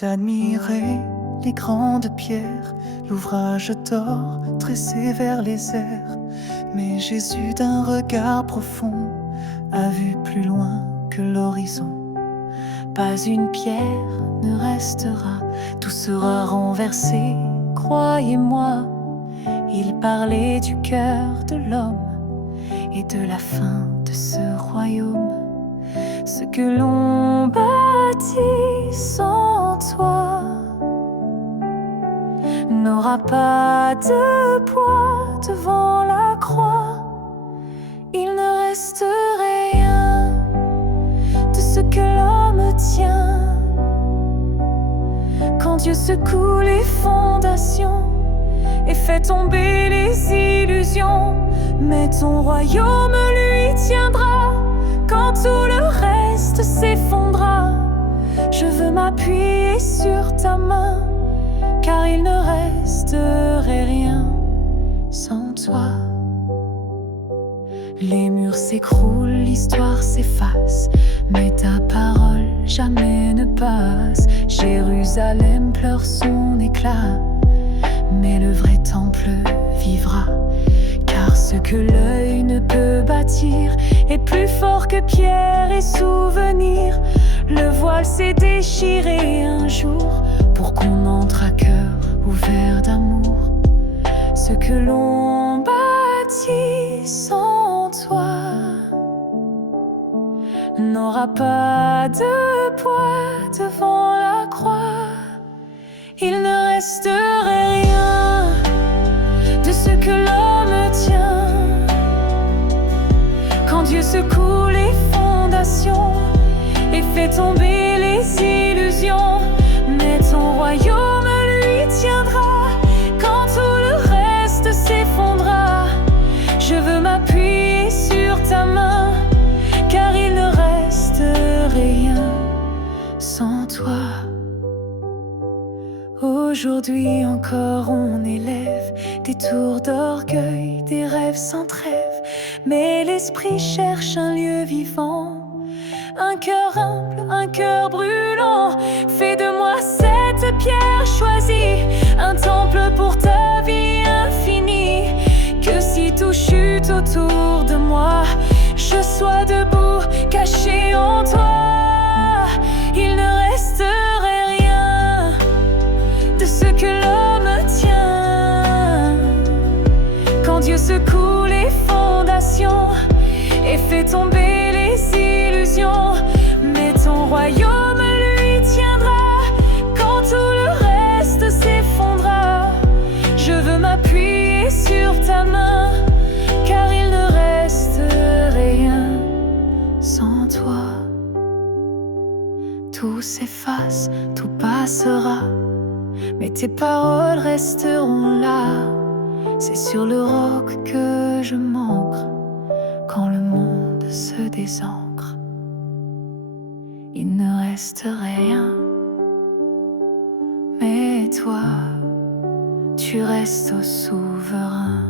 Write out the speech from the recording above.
J'admirais les grandes pierres, l'ouvrage d'or tressé vers les airs. Mais Jésus d'un regard profond a vu plus loin que l'horizon. Pas une pierre ne restera, tout sera renversé, croyez-moi. Il parlait du cœur de l'homme et de la fin de ce royaume. Ce que l'on bâtit sans toi n'aura pas de poids devant la croix. Il ne reste rien de ce que l'homme tient. Quand Dieu secoue les fondations et fait tomber les illusions, mais ton royaume lui tiendra quand tout le reste s'effondra. Je veux m'appuyer sur ta main, car il ne resterait rien sans toi. Les murs s'écroulent, l'histoire s'efface, mais ta parole jamais ne passe. Jérusalem pleure son éclat, mais le vrai temple vivra. Car ce que l'œil ne peut bâtir est plus fort que pierre et souvenir. Le voile s'est déchiré un jour pour qu'on entre à cœur ouvert d'amour. Ce que l'on bâtit sans toi n'aura pas de poids devant la croix. Il ne resterait rien de ce que l'homme tient. Quand Dieu secoue les fondations et fait tomber les illusions, mais ton royaume lui tiendra quand tout le reste s'effondra. Je veux m'appuyer sur ta main, car il ne reste rien sans toi. Aujourd'hui encore on élève des tours d'orgueil, des rêves sans trêve. Mais l'esprit cherche un lieu vivant, un cœur humble, un cœur brûlant. Fais de moi cette pierre choisie, un temple pour ta vie infinie. Que si tout chute autour de moi, je sois debout, caché en toi. Il ne resterait rien de ce que l'homme tient. Quand Dieu secoue les fondations et fait tomber les illusions, mais ton royaume lui tiendra quand tout le reste s'effondra. Je veux m'appuyer sur ta main, car il ne reste rien sans toi. Tout s'efface, tout passera, mais tes paroles resteront là. C'est sur le roc que je m'ancre quand le monde se désancre. Il ne reste rien, mais toi, tu restes au souverain.